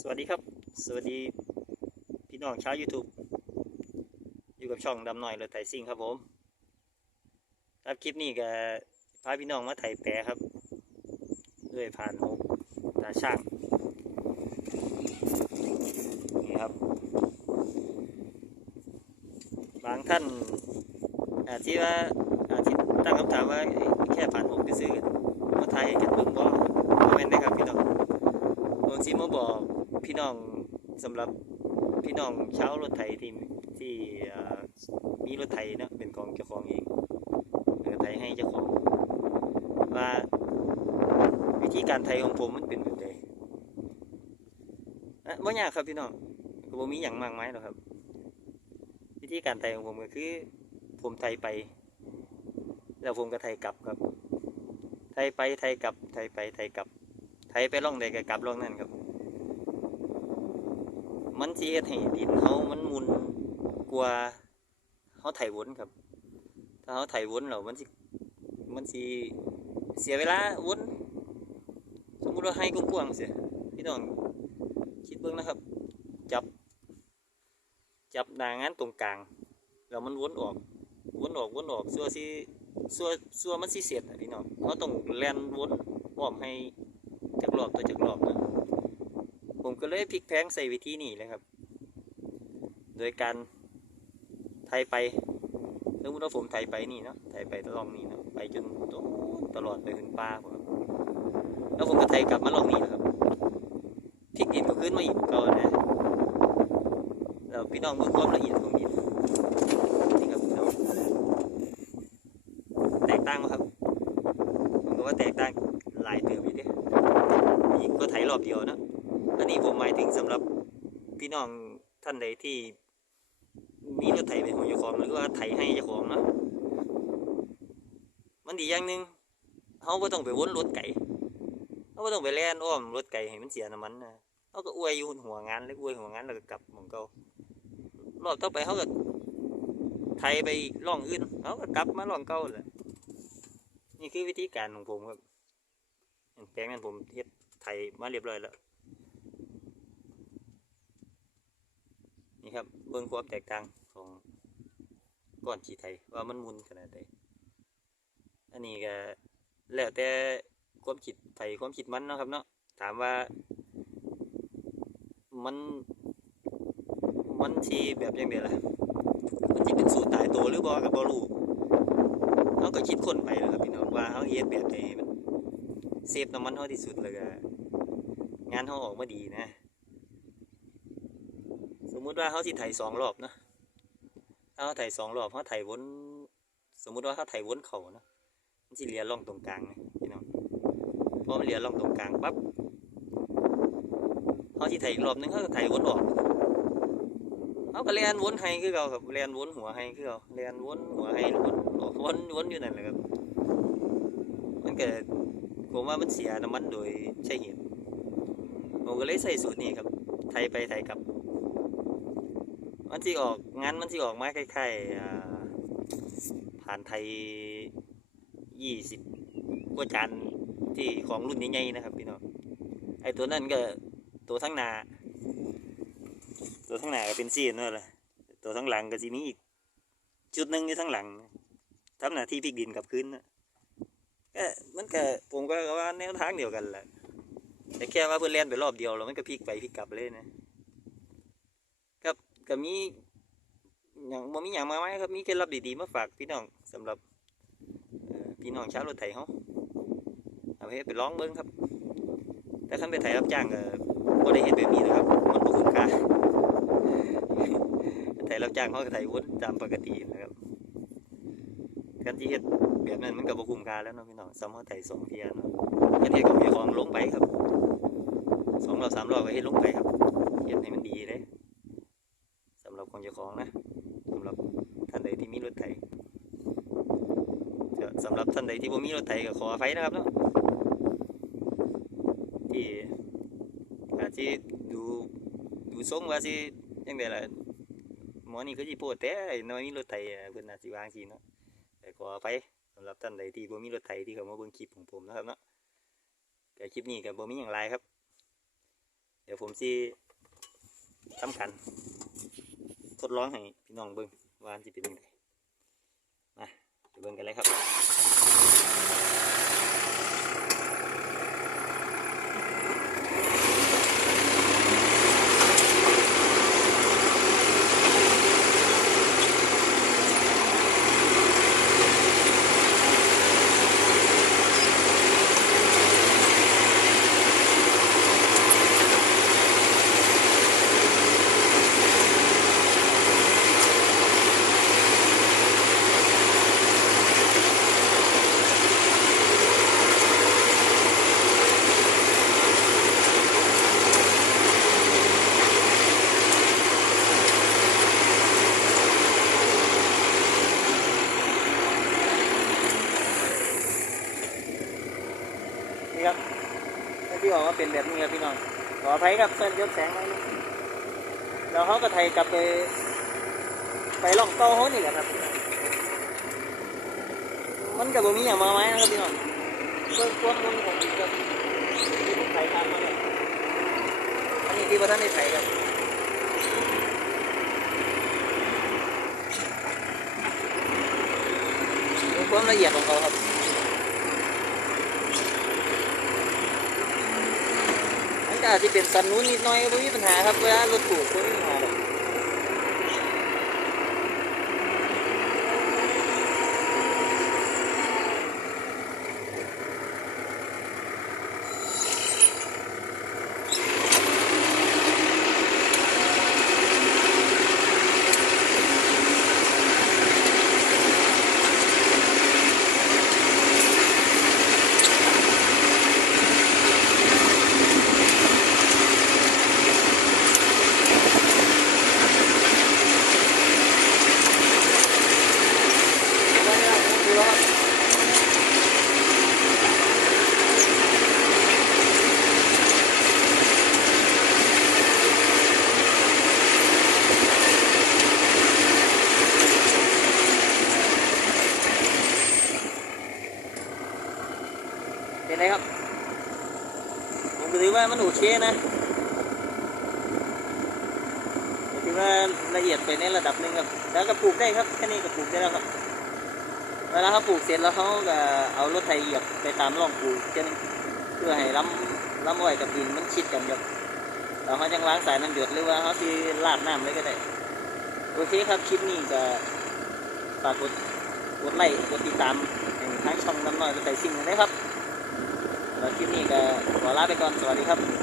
สวัสดีครับ สวัสดีพี่น้องชาว YouTube อยู่กับช่องดำหน่อยรถไถซิ่งครับผมครับคลิปนี้ก็พาพี่น้องมาไถแปรครับด้วยผ่านหกตาช่างนี่ครับ บางท่านอาจที่ว่าอาจที่ตั้งคำถามว่าแค่ผ่านหกซื้อๆมาไทยกันเบิ่งบ่คอมเมนต์ได้ครับพี่น้องผมสิมาบอก พี่น้องสำหรับพี่น้องชาวรถไถที่ที่มีรถไถเนาะเป็นของเจ้าของเองเออไถให้เจ้าของว่าวิธีการไถของผมมันเป็นแบบใดอะบ่ยากครับพี่น้องก็บมีหยังมากมายหรอกครับ วิธีการไถของผมก็คือ ผมไถไป แล้วผมก็ไถกลับครับ ไถไปไถกลับไถไปไถกลับไถไปล่องใดก็กลับล่องนั่นครับ มันสิเฮ็ดให้ดินเฮามันมุนกว่าเฮาไถวนครับ ถ้าเฮาไถวนแล้วมันสิมันสิเสียเวลาวนสมมุติว่าให้กว้างๆเสียพี่น้องคิดเบิ่งนะครับ จับ จับหนางานตรงกลางแล้วมันวนออกวนออกวนออกซัวสิซัวซัวมันสิเสร็จอะพี่น้องเฮาต้องแล่นวนอ้อมให้จักรอบตัวจักรอบนะ เลยพลิกแพลงใส่วิธีนี้เลยครับ โดยการไทยไปสมมติว่าผมไทยไปนี่เนาะไทยไปตลองนี่เนาะไปจนตลอดไปถึงป่าผมแล้วผมก็ไทยกลับมาลองนี่นะครับพลิกดินก็ขึ้นมาอีกก่านะแล้วพี่น้องเบิ่งความละเอียดของดินนี่ครับพี่น้องแตกต่างไหมครับผมก็ว่าแตกต่างหลายเติมอยู่เด้อีกก็ไถรอบเดียวนะ อันนี้ผมหมายถึงสำหรับพี่น้องท่านใดที่มีรถไถเป็นของเจ้าของหรือว่าไถให้เจ้าของนะมันดีอย่างหนึ่งเขาไม่ต้องไปวนรถไก่เขาไม่ต้องไปแล่นอ้อมรถไก่ให้มันเสียน้ำมันนะเขาก็อวยอยู่หัวงานเลยอวยหัวงานแล้วก็กลับของเขารอบต่อไปเขาก็ไถไปล่องอื่นเขาก็กลับมาล่องเก่าแหละนี่คือวิธีการของผมครับแปลงนั้นผมเฮ็ดไถมาเรียบร้อยแล้ว นี่ครับเบื้องความแตกต่างของก้อนขี้ไถว่ามันมุนขนาดใดอันนี้ก็แล้วแต่ความคิดไผความคิดมันเนาะครับเนาะถามว่ามันมันทีแบบยังไงล่ะมันจะเป็นสูตรตายตัวหรือบ่กับ่รู้เขาก็คิดคนไปแล้วครับพี่น้องว่าเขาเฮ็ดแบบไหนมันเซฟน้ำมันเท่าที่สุดเลยก็งานเขาออกมาดีนะ มมติว่าเขาสิไถสองรอบนะถ้าเขาไถสองรอบเขาไถวนสมมุติว่าเขาไถวนเขานะมันสิเลียร่องตรงกลางนะพี่น้องพอมันเลียร่องตรงกลางปั๊บเขาสิไถอีกรอบนึงเขาไถวนออกเขาก็เลียนวนให้คือเขาครับเลียนวนหัวให้คือเขาเลียนวนหัวให้วนวนวนอยู่นั่นแหละครับ มันเก็ผมว่ามันเสียน้ำมันโดยใช่เหตุผมก็เลยใส่สูตรนี้ครับ ไทยไปไทยกลับ มันที่ออกงานมันที่ออกมาคล้ายๆผ่านไทยยี่สิบกว่าจานที่ของรุ่นใหญ่ๆนะครับพี่น้องไอตัวนั้นก็ตัวทั้งหนา ตัวทั้งหนาก็เป็นซีนนั่นแหละตัวทั้งหลังก็สีนี้อีก จุดหนึ่งอยู่ทั้งหลังทำหน้าที่พลิกดินกลับคืนนะก็มันก็ผมก็ว่าแนวทางเดียวกันแหละแต่แค่ว่าเพื่อนเล่นไปรอบเดียวแล้วมันก็พลิกไปพลิกกลับเลยนะ ก็มีอย่างบ่มีอย่างมากมครับมีเคล็ดลับดีๆมาฝากพี่น้องสำหรับพี่น้องชาวรถไถเขาเอาไปไปลองเบิ้งครับ แต่คันไปไถรับจ้างก็บ่ได้เห็นแบบนี้นะครับมันบ่คุ้มค่าไถรับจ้างเขาก็ไถวนตามปกตินะครับการที่เฮ็ดแบบนั้นมันก็บ่คุ้มค่าแล้วเนาะพี่น้องซ้ำเขาไถสองเทียเนาะกันเฮ็ดกับมีของลงไปครับสองรอบสามรอบก็เฮ็ดลงไปครับเฮ็ดให้มันดีเลย เจ้าของนะสำหรับท่านใดที่มีรถไถสำหรับท่านใดที่บ่มีรถไถก็ขออภัยนะครับเนาะที่อาจสิดูดูทรงว่าสิจังได๋ล่ะหมอนี่คือสิโพดแต่ไอ้น้อยมีรถไถอะเพิ่นอาจสิวางซี่เนาะแต่ขออภัยสำหรับท่านใดที่บ่มีรถไถที่เขามาเบิ่งคลิปของผมนะครับเนาะแต่คลิปนี้ก็บ่มีหยังหลายครับ เดี๋ยวผมสิทำกัน ทดลองให้พี่น้องเบิ้งว่ามันจะเป็นยังไงมาไปเบิ้งกันเลยครับ ที่บอกว่าเป็นแบบนี้ครับพี่น้องขออภัยครับเส้นยกแสงไว้นิดนึงแล้วเขาก็ไทยกลับไป ไปล่องเต้าเขานี่แหละครับ มันกับบ่มีอย่างมาไหมครับพี่น้องเพิ่มพวกมันของผมครับที่ผมไทยทำมาเนี่ยอันนี้ที่ว่าท่านได้ไทยครับความละเอียดของเขาครับ มัน ก็อาจจะเป็นสันนู้นนิดน้อยไม่มีปัญหาครับเวลารถถูกคุณหอม นไงครับ ผมถือว่ามันโอเคนะถือว่าละเอียดไปในระดับหนึ่งครับ แล้วก็ปลูกได้ครับแค่นี้ก็ปลูกได้แล้วครับ เวลาเขาปลูกเสร็จแล้วเขาก็เอารถไถเหยียบไปตามร่องปลูกแค่นเพื่อให้ล้ำล้ำอ้อยกับดินมันชิดกันครับแล้วเขาจังล้างสายน้ำหยดหรือว่าเขาที่ลาดน้ำเลยก็ได้โอเคครับคลิปนี้ก็ฝากกดกดไลค์กดติดตามให้ทางช่องน้ำน้อยรถไถซิ่งกันนะครับ หรับคลิปนี้ก็ขอลาไปก่อน สวัสดีครับ